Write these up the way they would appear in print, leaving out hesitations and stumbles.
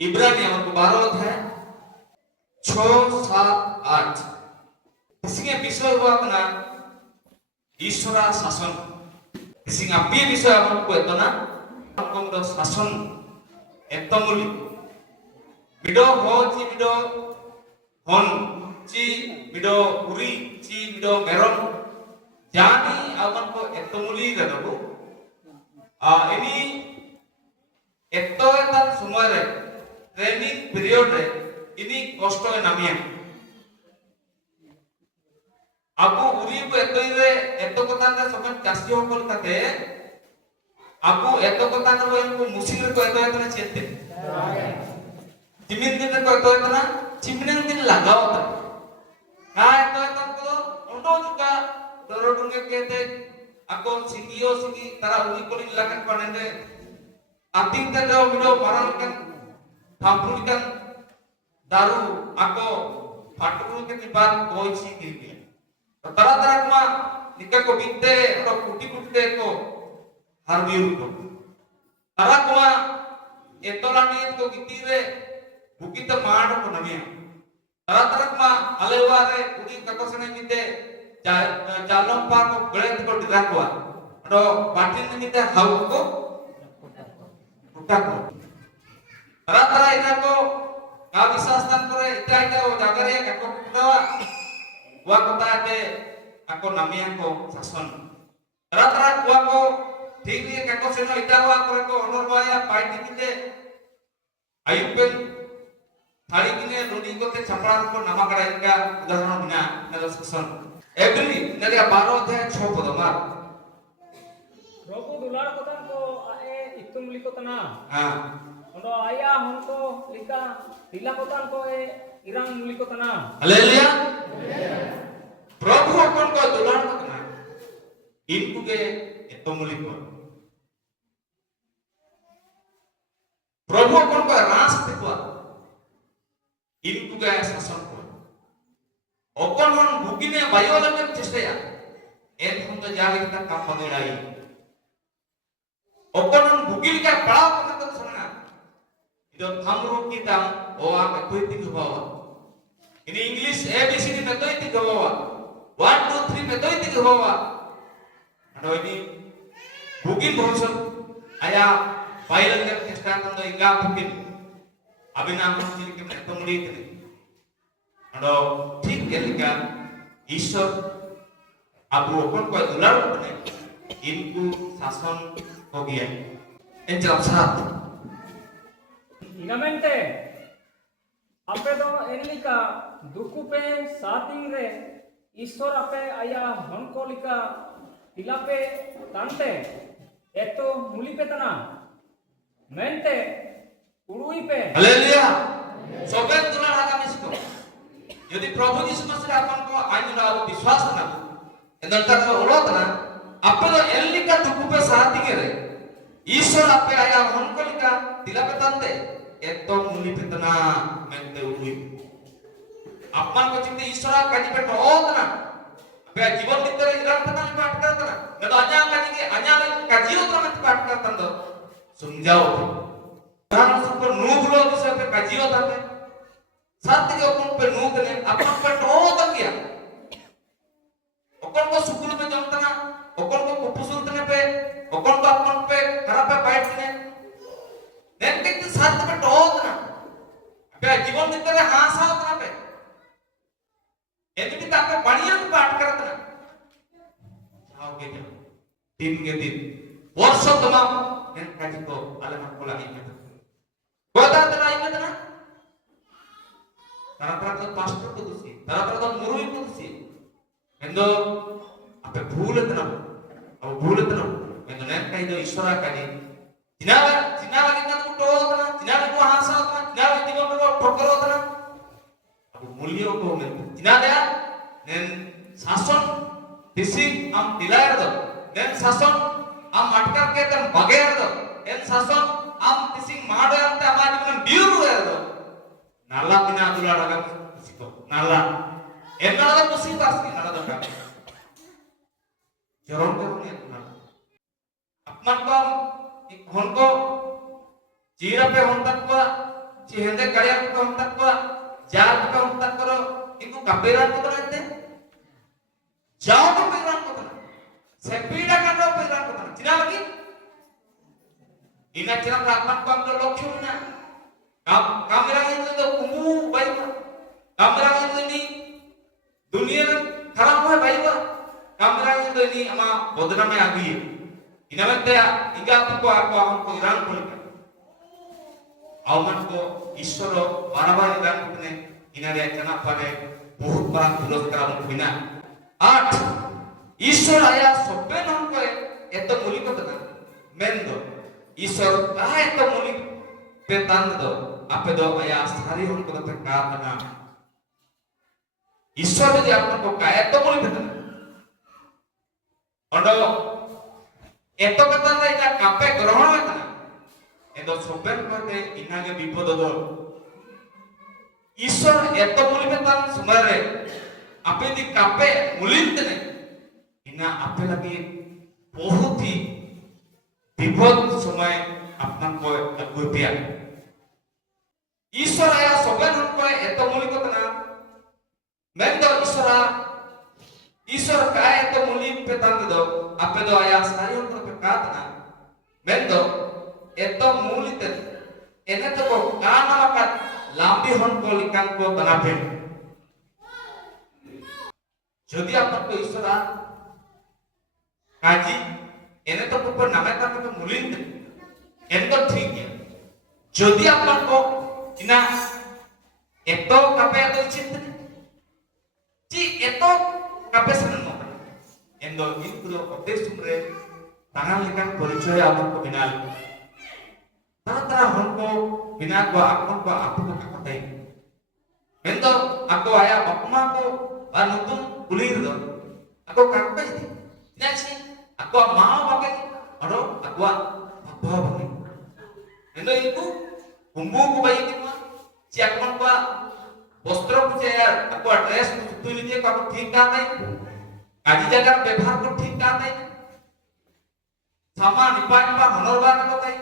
इब्रानी हमको 12 अध्याय 6, 7, 8 इसके विषय हुआ अपना ईश्वरा शासन इसके अपने विषय हमको इतना हमको शासन एतमुली बिडो हो ची बिडो हन ची बिडो उरी ची बिडो मेरम जानी हमको एतमुली रदबो ini eto tan sumare training period re ini kosto namia abu uri ko eto ko tan sokan chasti hokol kate abu eto ko tan ro ko musing ko eto na chete timin din ko eto na chimnen din lagaw ta ha eto ko ondo juga dorodunge kete ako singiyo singi tara uri ko lakan panende ating tanda video marang kan thampul kan daru ako fatul ke tibat koi si kiri tara tara ma nikah ko bitte atau kuti kutte ko harbiu ko tara kuma etolani ko gitire bukita maad ko namia tara ma aleware udi kakosane mite jalom pa ko gret ko dirakwa ado batin mite hau ko utak tara ina ko ka visastan kore ita o jagare kako dawa wa kota ke ako namia ko sason tara wa ko ठीक है kako seno ita wa kore ko honor baya paiti kite ayupen thari kine rodi ko te chapra ko nama kara inga udaharan bina nalo sason एवरी नले 12 अध्याय 6 पद मार प्रभु दुलार कोतन को ए इतुम लिकोतना हां ओंडो आया हमको लिका तिला कोतन को ए इरांग लिकोतना हालेलुया प्रभु अपन को दुलार कोतना इनको के इतुम लिको प्रभु अपन को रास्ते को इनको के शासन को ओपन मन बुकिने बायोलॉजिकल चेष्टया एन हम तो जागे kita काम बदलाई ओपन मन बुकिल का बड़ा मतलब सुनना इधर हमरो kita ओआ में कोई तिक बावा इन इंग्लिश एबीसीडी में तो तिक बावा 1 2 3 में तो तिक बावा अडो ini बुकिन भरोसा आया बायोलॉजिकल चेष्टा तो इंगा बुकिन अबिना मन के में तो मुड़ी अडो ठीक के लिखा ईश्वर अब अपन को दुलार बने इनको शासन हो गया इन जब साथ इनामेंटे आपे तो एनलिका दुखु पे सातिंग रे ईश्वर आपे आया हमको लिखा तिला पे तांते एक तो मुली पे तना मेंटे उड़ुई पे हालेलुया सोबेन दुलार आगा मिसको यदि प्रभु यीशु मसीह अपन को आइना विश्वास ना एदंतर को ओळत ना आपलो एल्लिका दुखु पे साथी रे ईश्वर आपे आया हमको लिखा तिला पे तंते एतो मुली पितना मेंते उई अपन को चिंते ईश्वर काजी पे टोत ना बे जीवन भीतर इराम पता नहीं पाठ करता ना तो अजा काजी के अजा काजी उतर में पाठ करता तो समझाओ कारण सब नु बुलो दिसे पे काजी होता है सत्य के अपन पे नूत ने अपन पे टोत किया अपन को सुकुल में जमता ना अपन को कुपुसुंत ने पे अपन को अपन पे खराब पे बैठ ने देन के सत्य पे टोत ना पे जीवन भीतर हासा होता ना पे यदि भी आपको बढ़िया को पाठ करत ना जाओगे क्या दिन के दिन वर्षों तमाम देन काजी को अलग को लगी में गोदा तना आई में ना तरह-तरह के पास्टर को दूसरी तरह-तरह के मुरुई को दूसरी एंदो आपे भूलत ना एंदो ने कहीं दो ईश्वर का नहीं जिना लगे ना तो टोत ना जिना लगे को हासा होता ना जिना लगे जीवन में ठोकर होता ना अब मूल्यों को में जिना दया नेन शासन दिसी हम दिलायर दो नेन शासन हम अटकर के तन बगैर दो नेन शासन हम दिसी माडो अंते हमारे जीवन बियूर है दो नाला बिना दुलार आगा सिको नाला एन्नाला मुसी पासनी नाला दका जरूर करो ने नाला अपन को जीरा पे होंतक को hende kalian ko hamtak ko jal ko hamtak karo iku kaperan ko nante jauh ko peran ko na sepida kan do peran ko na tina lagi ina tina rapat ko amdo lokyo na kamera itu do kumu baik kamera itu ini dunia खराब है भाई वो kamera itu ini ama bodana में आगी ina mete inga ko हमको Iran को आउमन को ईश्वर बारबार ईरान को ने इनारे जना पाले बहुत बड़ा पुरस्कार हमको बिना 8 ईश्वर आया सबे नाम को एतो मूली को तना मेंदो ईश्वर आ एतो मूली पे तान दो आपे दो आया सारी हमको तो का तना ईश्वर यदि आपन को का एतो मूली पे तना अंडो एतो कता ना इना कापे ग्रहण में तना एतो सोपेन कोते इनागे विपद दो ईश्वर एतो मूली पे तान सुमारे आपे दी कापे मूलित ने इना आपे लगी बहुत ही विपद समय अपना को लगु दिया ईश्वर आया सोपेन को एतो मूली को तना मैं तो ईश्वर का एतो मूली पे तान दो आपे दो आया सारी उनको पे का तना मैं तो एतो मूली ते एने तो को काना मका लांबी हन को लिकान को बना पे যদি আপনার ঈশ্বর কাজী এনে তো পুপর নামে তাকে তো মুলিন এনে তো ঠিক है যদি আপনার को ইনা এত কাপে এত চিন্তা জি এত কাপে সানো এন্ড ইনকুলো অপদেশুমরে tangan likan পরিচয় আমার को বিনাল তারা হনকো বিনা को আপন को আপু को কাটাই এন্ড আকো আয়া বাপমা को আর নতুন kulir do ako kakak ini nasi aku mau pakai ado aku apa pakai endo itu bumbu ku bayi itu si aku mau বস্ত্র পুজে aku dress tu ini dia aku ঠিক kan নাই কাজী জায়গার ব্যবহার কো ঠিক kan নাই sama nipa nipa honor ba ko tai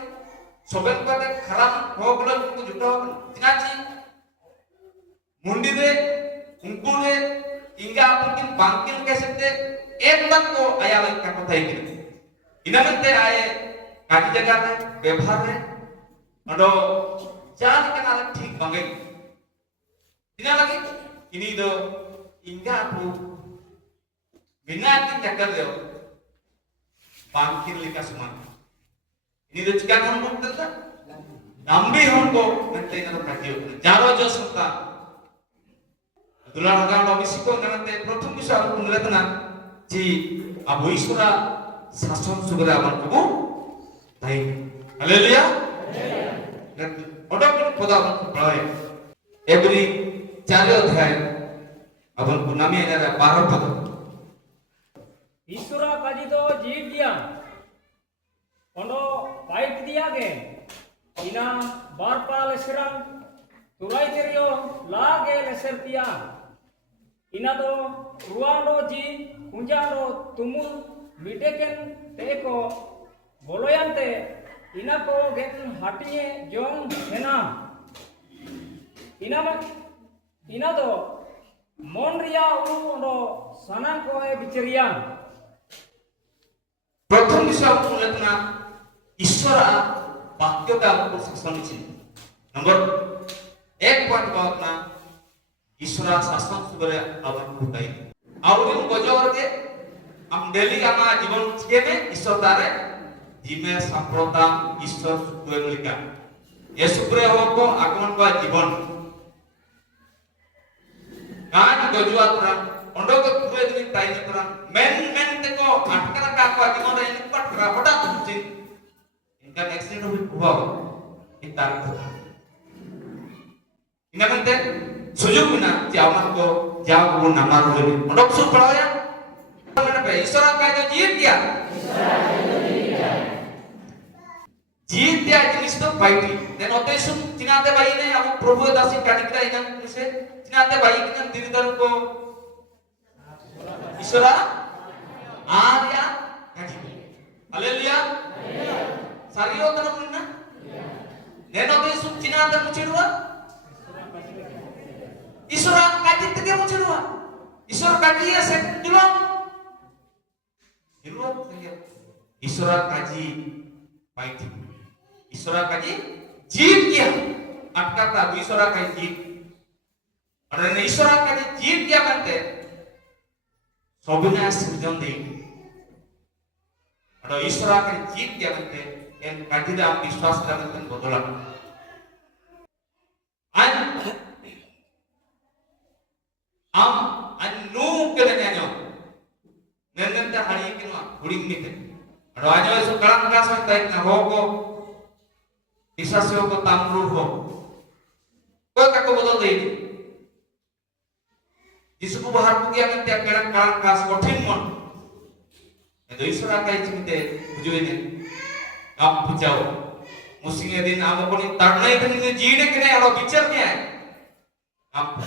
soben ko te kharam ho gulo ko juto nasi mundi de ungku de hingga mungkin bangkit ke sekte एक को आया का कथा ही इनमते आए काजी जगह में व्यवहार में अडो जान के नाल ठीक बंगे इना लगी इनी दो इंगा को बिना की चक्कर दे bangkit लिखा समान इनी दो चिका हम बोलता नंबी हमको नते ना काटियो जारो जो सुनता दुलार गांव मिसिको ननते प्रथम विषय aku melihatna ji abu isura sason sugara amanku tai haleluya dan odok poda amanku pray every 4 अध्याय amanku nami ada 12 pad ईश्वरा काजी तो जीव दिया ओंडो पाइप दिया गे इना बार पाल एसरंग तुराई तेरियो लागे लेसरतिया इना दो रुआंडो जी कुंजांडो तुमुल मिटेकेन तेको बोलोयांते इना को गेन हटिये जों सेना इना दो मन रिया उनो सना को ए बिचरिया प्रथम विषय aku melihatna ईश्वर वाक्य का aku शासन छि नंबर 1 पॉइंट बातना ईश्वर शासन सुबरे अवन कुटाई आउरिन गजोर के हम डेली आमा जीवन के में ईश्वर तारे जीमे संप्रदान ईश्वर सुकुए मिलका ये सुकुरे हो को आगमन का जीवन गान गजुआ तरह ओंडो को पूरे दिन टाइम तरह मेन ते को अटकरा का को जीवन रे निपट करा हटा तुझे इनका एक्सीडेंट हुआ इतना इनमें सुजुग बिना जावन को जाव को नमार हो गई ओंडो सुन पड़ाया मैंने पे ईश्वर का जो जीत दिया जीत दिया जिनिस तो पाइटी देन ओते सुन चिनाते भाई ने हम प्रभु दासी काटिकरा इनन से चिनाते भाई किन दिरदर को ईश्वर आर्या काटी हालेलुया सारियो तन Munna neno de sun cina dan mucirwa isura kaji tege mucirwa isura kaji ya sen julong isura kaji paiti isura kaji जीव क्या अटकाता ईश्वरा का जीव और ईश्वरा का जीव क्या बनते सोबिना सृजन दे और ईश्वरा का जीव क्या बनते इन काटिदा आप विश्वास करते हैं बदला am anu kena nyo nenen ta hari kinwa huring nite ro ajo eso kalang ka sa tai na hoko isa se ko tamru ho ko ka ko bodol dei jisu ko bahar pugi akan tiap kalang ka sa kothin mon edo isra kai chimite bujuene am pujao musinge din am ko ni tarnai din ni jine kene aro bicar ne am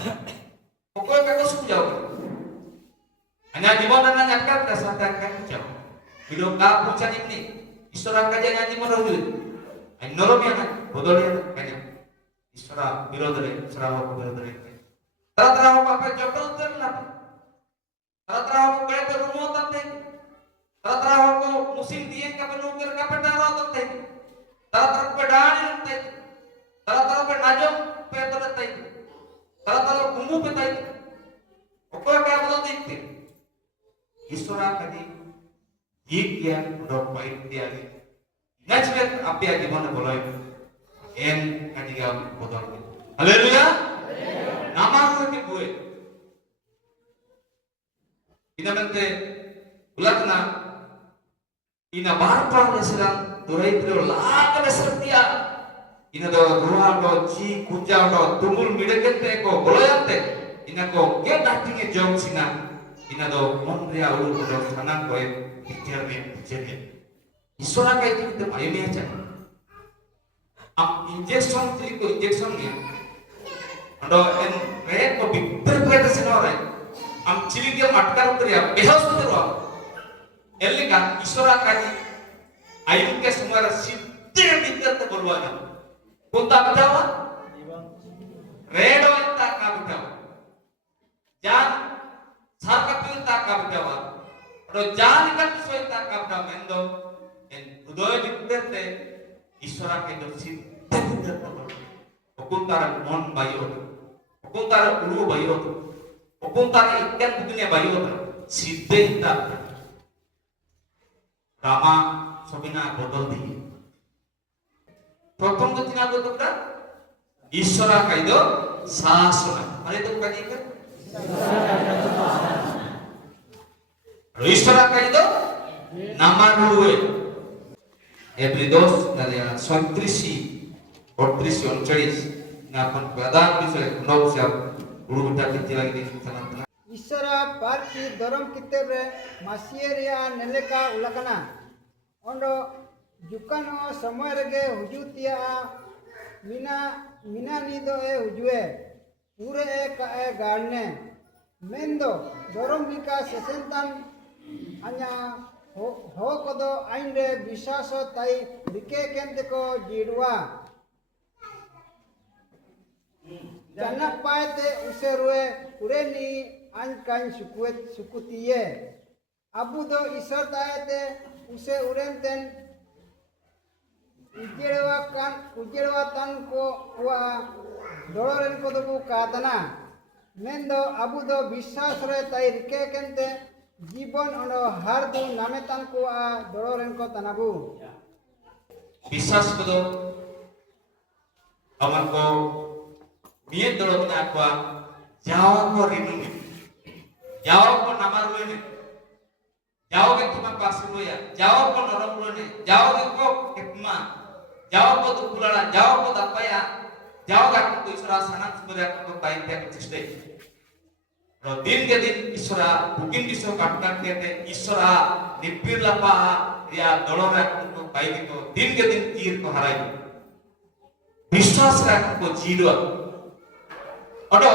pokoknya kakak suku jauh. Hanya di mana nanya kakak berdasarkan kakak jauh. Video kakak pucat ini, istora kajian nyanyi mana dulu. Ini nolong ya kan, bodol ya kayaknya. Istora birodere, istora apa birodere. Tera apa jokol terlalu. Tera apa kaya berumur tante. Tera apa musim dia kapan nukir kapan darah tante. Tera apa dani tante. Tera apa najong peter tante. Tara kumbu petai okoy ka bodo dekte isora kadi yikya do paitya ni najmet apya জীবনে বলয় en kadi ga bodol haleluya namaz ke bue inamente ulakna ina barpa leserang durai tro laga lesertia ina do ruha do ji kunja do tumul midekete ko boloyate ina ko ke datinge jom sina ina do monria ulu do sanan ko pikirne jene isora kai ti mayme aja am injection ti ko injection ni ando en re ko bitter plate sinore am chilige matkar utriya behos utro elika isora kai ayun ke sumara sitte bitter te bolwana Kunta bitawa, redo ita ka bitawa, jan sarka pinta ka bitawa, ro jan ikan piso ita ka bitawa mendo, en udoy bitte isora ke dorsin bitte tabal, okuntara mon bayot, okuntara ulu bayot, okuntara ikan buknya bayot, siddhe ita, Rama sobina bodol di. প্রথম তো তিনা কতটা ঈশ্বরা কাইদ শাসনা মানে তো কানি কে ঈশ্বরা কাইদ নামারুয়ে April 10 নালিয়া 36 38 39 na pon badan bisle nau siap guru bita kiti lagi di sana ঈশ্বরা পার্কি ধরম কিতাবে মাসিয়েরিয়া নেলেকা উলাকানা ondo Jukano সময় রেগে হুজুতিয়া মিনা নিদো এ হুজুয়ে পুরে এ কা এ গাড়নে মেন্দো দরম লিকা সেসেন্তান আnya ho kodo ainde বিশ্বাসো তাই লিকে কেনতে কো জিড়ুয়া জানা পায়তে উসে রুয়ে পুরে নি আন কান সুকুতিয়ে আবু দো ঈশ্বর তায়তে use উরেনতেন ujerewa tan ko wa doloren ko do kadana mendo abu do বিশ্বাস re tai rike kente জীবন ono hardu nametan ko a doloren ko tanabu বিশ্বাস ko aman ko biye dolor na ko jao ko rinuni jao ko namaruene jao ke tuma pasiloya jao ko noromrone jao ko ketma jauh ko tukulala jauh ko dapaya jauh ka ko isra sanan sebenarnya ko baik dia keciste ro din ke din isra bukin diso katkan kete isra nipir lapa ya dolora ko baik ko din ke din tir ko harai বিশ্বাস rak ko jido odo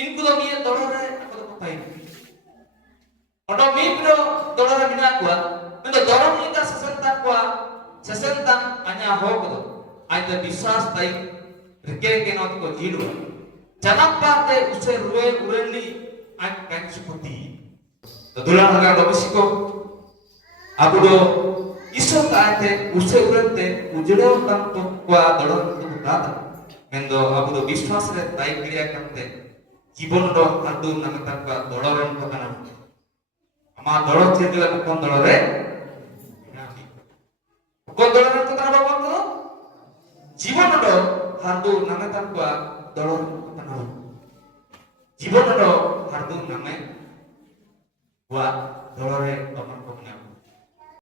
inku do niye dolora ko baik odo mipro dolora bina ko mendo dorom lika sesenta ko sesentang hanya hokodo aja biswas tai rike kenot ko jiru janapa te use ruwe ureni ai kan seperti tulang harga lobisiko abu do iso taate use urente ujero tanto kwa dolon tu data mendo abu do biswas re tai kriya kante জীবন do handu namata kwa doloren ko kana ama dolo chedila kon dolore kon doloren ko kana babon ko জীবন do handu namata kwa doloren ko kana জীবন do handu name kwa dolore omon ko kana